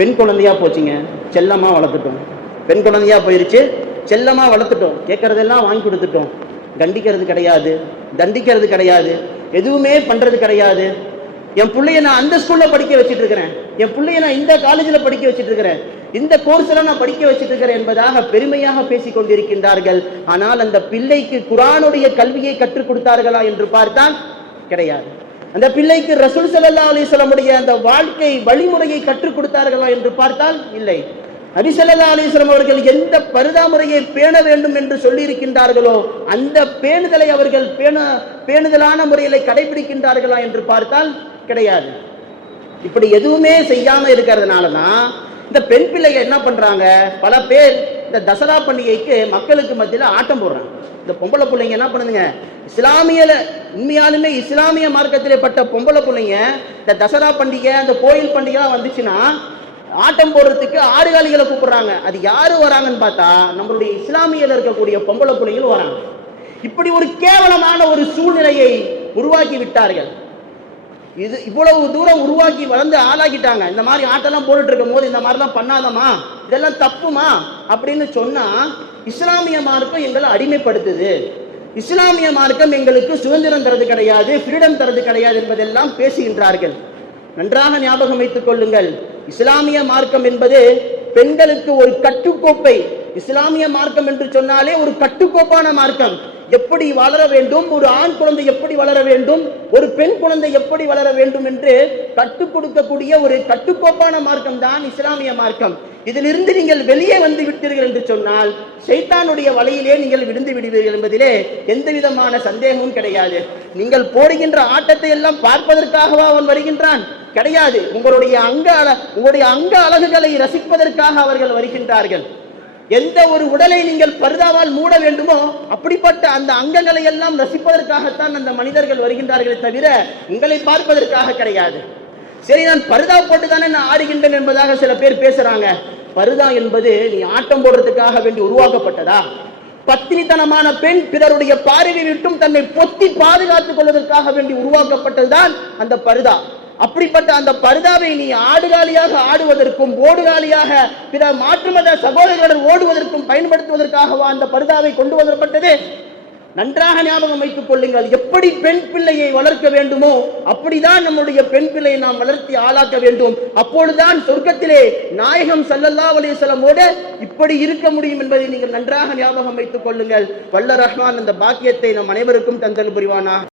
பெண் குழந்தையா போச்சுங்க, செல்லமா வளர்த்துட்டோம். பெண் குழந்தையா போயிருச்சு, செல்லமா வளர்த்துட்டோம். கேட்கறதெல்லாம் வாங்கி கொடுத்துட்டோம். கண்டிக்கிறது கிடையாது, தண்டிக்கிறது கிடையாது, எதுவுமே பண்றது கிடையாது. என் பிள்ளைய நான் அந்த ஸ்கூல்ல படிக்க வச்சுட்டு இருக்கிறேன், என் பிள்ளைய நான் இந்த காலேஜில் படிக்க வச்சுட்டு இருக்கிறேன், இந்த கோர்ஸ்ல நான் படிக்க வச்சுட்டு இருக்கிறேன் என்பதாக பெருமையாக பேசிக் கொண்டிருக்கின்றார்கள். ஆனால் அந்த பிள்ளைக்கு குர்ஆனுடைய கல்வியை கற்றுக் கொடுத்தார்களா என்று பார்த்தால் கிடையாது. அந்த பிள்ளைக்கு ரசூல் ஸல்லல்லாஹு அலைஹி வஸல்லம் உடைய அந்த வாழ்க்கை வழிமுறையை கற்றுக் கொடுத்தார்களா என்று பார்த்தால் இல்லை. நபி ஸல்லல்லாஹு அலைஹி வஸல்லம் அவர்கள் எந்த பர்தா முறையை பேண வேண்டும் என்று சொல்லி இருக்கின்றார்களோ அந்த பேணுதலை அவர்கள் பேணுதலான முறையில் கடைபிடிக்கின்றார்களா என்று பார்த்தால் கிடையாது. இப்படி எதுவுமே செய்யாம இருக்கிறதுனாலதான் இந்த பெண் பிள்ளைங்க என்ன பண்றாங்க, பல பேர் இந்த தசரா பண்டிகைக்கு மக்களுக்கு மத்தியில் ஆட்டம் போடுறாங்க. இந்த பொம்பளை பிள்ளைங்க என்ன பண்ணுதுங்க, இஸ்லாமியல உண்மையாலுமே இஸ்லாமிய மார்க்கத்திலே பட்ட பொம்பளை பிள்ளைங்க இந்த தசரா பண்டிகை அந்த கோயில் பண்டிகை வந்துச்சுன்னா ஆட்டம் போடுறதுக்கு ஆடுகாலிகளை கூப்பிடுறாங்க. அது யாரு வராங்கன்னு பார்த்தா நம்மளுடைய இஸ்லாமியில இருக்கக்கூடிய பொம்பளை பிள்ளைங்களும் வராங்க. இப்படி ஒரு கேவலமான ஒரு சூழ்நிலையை உருவாக்கி விட்டார்கள். இது இவ்வளவு தூரம் உருவாக்கி வளர்ந்து ஆளாக்கிட்டாங்க. இந்த மாதிரி ஆட்டெல்லாம் போட்டுட்டு இருக்கும் போது இந்த மாதிரிலாம் பண்ணாதமா, இதெல்லாம் தப்புமா அப்படின்னு சொன்னா இஸ்லாமிய மார்க்கம் எங்களை அடிமைப்படுத்துது, இஸ்லாமிய மார்க்கம் எங்களுக்கு சுதந்திரம் தரது கிடையாது, ஃப்ரீடம் தரது கிடையாது என்பதெல்லாம் பேசுகின்றார்கள். நன்றாக ஞாபகம் வைத்துக் கொள்ளுங்கள், இஸ்லாமிய மார்க்கம் என்பது பெண்களுக்கு ஒரு கட்டுக்கோப்பை. இஸ்லாமிய மார்க்கம் என்று சொன்னாலே ஒரு கட்டுக்கோப்பான மார்க்கம். எப்படி வளர வேண்டும், ஒரு ஆண் குழந்தை எப்படி வளர வேண்டும், ஒரு பெண் குழந்தை எப்படி வளர வேண்டும் என்று கற்றுக் கொடுக்கக்கூடிய ஒரு கட்டுக்கோப்பான மார்க்கம் தான் இஸ்லாமிய மார்க்கம். இதிலிருந்து நீங்கள் வெளியே வந்து விட்டீர்கள் என்று சொன்னால் ஷைத்தானுடைய வலையிலே நீங்கள் விழுந்து விடுவீர்கள் என்பதிலே எந்த விதமான சந்தேகமும் கிடையாது. நீங்கள் போடுகின்ற ஆட்டத்தை எல்லாம் பார்ப்பதற்காகவா அவன் வருகின்றான்? கிடையாது. உங்களுடைய அங்க அழகுகளை ரசிப்பதற்காக அவர்கள் வருகின்றார்கள். எந்த ஒரு உடலை நீங்கள் பர்தாவால் மூட வேண்டுமோ அப்படிப்பட்ட அந்த அங்கங்களை எல்லாம் ரசிப்பதற்காகத்தான் அந்த மனிதர்கள் வருகின்றார்களே தவிர உங்களை பார்ப்பதற்காக கிடையாது. சரி, நான் பர்தா போட்டுதானே நான் ஆடுகின்றேன் என்பதாக சில பேர் பேசுறாங்க. பர்தா என்பது நீ ஆட்டம் போடுறதுக்காக வேண்டி உருவாக்கப்பட்டதா? பத்தினித்தனமான பெண் பிறருடைய பார்வை விட்டும் தன்னை பொத்தி பாதுகாத்துக் கொள்வதற்காக வேண்டி உருவாக்கப்பட்டதுதான் அந்த பர்தா. அப்படிப்பட்ட அந்த பர்தாவை நீ ஆடுகாலியாக ஆடுவதற்கும் ஓடுகாலியாக பிற மாற்று மத சகோதரர்கள் ஓடுவதற்கும் பயன்படுத்துவதற்காகவா அந்த பர்தாவை கொண்டு வரப்பட்டது? நன்றாக ஞாபகம் வைத்துக் கொள்ளுங்கள். எப்படி பெண் பிள்ளையை வளர்க்க வேண்டுமோ அப்படிதான் நம்முடைய பெண் பிள்ளையை நாம் வளர்த்தி ஆளாக்க வேண்டும். அப்பொழுதுதான் சொர்க்கத்திலே நாயகம் ஸல்லல்லாஹு அலைஹி வஸல்லமோடு இப்படி இருக்க முடியும் என்பதை நீங்கள் நன்றாக ஞாபகம் வைத்துக் கொள்ளுங்கள். வல்ல ரஹ்மான் அந்த பாக்கியத்தை நம் அனைவருக்கும் தந்தல் புரிவானா.